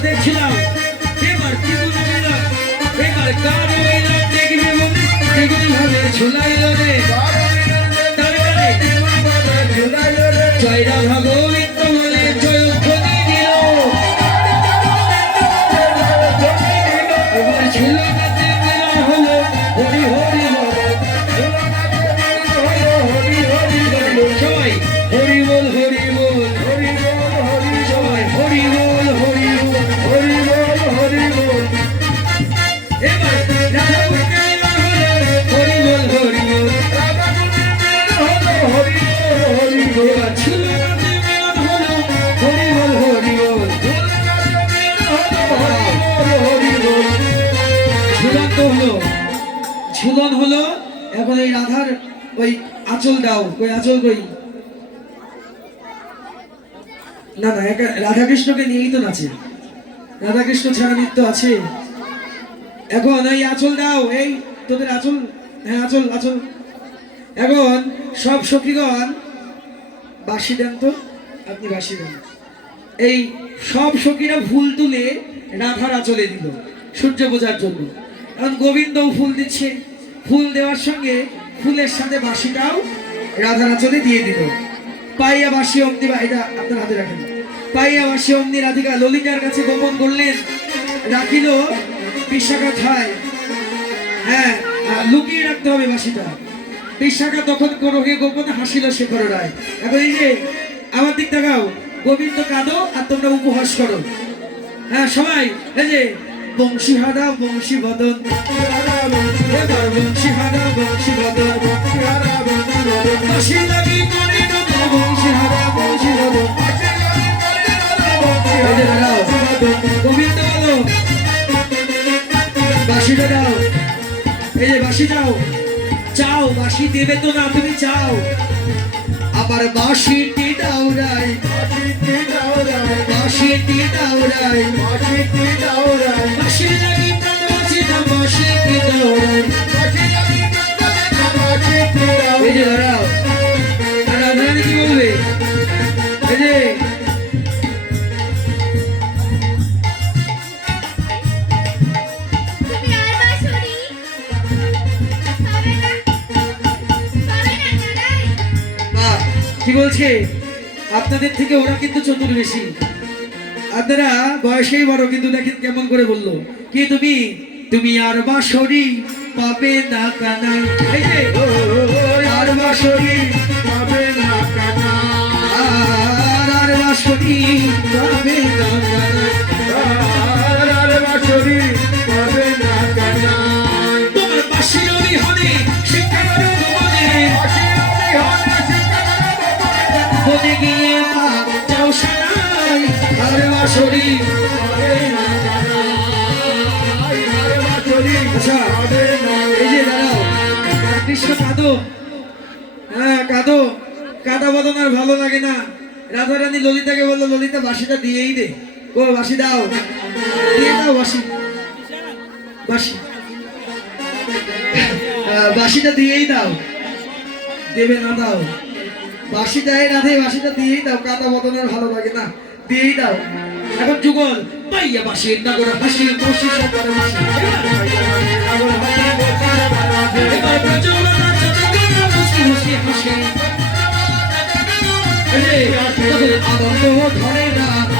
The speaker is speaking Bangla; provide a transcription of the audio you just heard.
দেখছিলাম এবার কি বুঝলো এবার কার হইল দেখবি বলে দেখবি ভাবে ঝুলাইল রে জয় রাধা গোবিন্দ বলে জয় ধ্বনি দিল এবার ঝুলাতে মেলা হলো হরি হরি সবাই হরি বল হরি বল হরি বল হরি সবাই হরি বল হরি বল হরি বল হরি বল এবার রাধা গোবিন্দ হরি বল হরি বল রাধা গোবিন্দ হরি বল হরি বল ঝুলাতে মেলা হলো হরি বল হরি বল হরি বল ঝুলন হলো এখন এই রাধার ওই আঁচল দাও কই আঁচল কই না না একা রাধাকৃষ্ণকে নিয়েই তো নাচে রাধাকৃষ্ণ ছাড়া নৃত্য আছে এখন এই আঁচল দাও এই তোদের আঁচল হ্যাঁ আঁচল আঁচল এখন সব সখীগণ বাঁশি দেন তো আপনি বাঁশি দেন এই সব সখীরা ফুল তুলে রাধার আঁচলে দিল সূর্য পূজার জন্য এখন গোবিন্দও ফুল দিচ্ছে ফুল দেওয়ার সঙ্গে ফুলের সাথে বাঁশিটাও রাধার আঁচলে দিয়ে দিল পাইয়া বাঁশি অমনি এটা আপনার হাতে রাখেন পাইয়া বাঁশি অমনি রাধিকা ললিতার কাছে গোপন করলেন রাখিল বিশাখা খায় হ্যাঁ লুকিয়ে রাখতে হবে বাঁশিটা বিশাখা তখন কোনকে গোপনে হাসিল শেখর রায় এখন এই যে আমার দিক তাকাও গোবিন্দ কাঁদো আর তোমরা উপহাস করো হ্যাঁ সবাই এই যে বংশী হারা বংশী বদন এবার বংশী হারা বংশী বদন বাঁশি লাগি করে বংশী হারা বংশী বদন গোবিন্দ বলো বাঁশিটা দাও এই যে বাঁশি দাও চাও বাঁশি দেবে তো না তুমি চাও আবার বাঁশিটি দাও রাই বাঁশিটি দাও রাই বাঁশি লাগি প্রাণ বাঁচি না বাঁশিটি দাও রাই এই যে দাঁড়াও আর রাধারানী কি বলবে এই যে কি বলছে আপনাদের থেকে ওরা কিন্তু চতুর বেশি আপনারা বয়সেই বড় কিন্তু দেখেন কেমন করে বললো কি তুমি তুমি আর বাঁশরি পাবে না কানা এই যে আর বাঁশরি পাবে না কানা আর বাঁশরি পাবে না কানা আর বাঁশরি পাবে না কানা তোমার বাঁশির বিহনে শিক্ষা করো মনে বনে গিয়ে মা যাও সারাই আর বাঁশরি আচ্ছা এই যে দাঁড়াও কৃষ্ণ কাঁদো হ্যাঁ কাঁদো কাঁদা বদন আর ভালো লাগে না রাধারানী ললিতাকে বললো ললিতা বাঁশিটা দিয়েই দে ও বাঁশি দাও দিয়ে দাও বাঁশি বাঁশি বাঁশিটা দিয়েই দাও দেবে না দাও বাঁশি দেয় রাধে বাঁশিটা দিয়েই দাও কাঁদা বদন আর ভালো লাগে না দিয়েই দাও এখন যুগল পাইয়া বাঁশি নাগর হাসি বসি সব করে হাসি এবার প্রচলন চতুর্দিকে বসি বসি হাসি আনন্দ ধরে না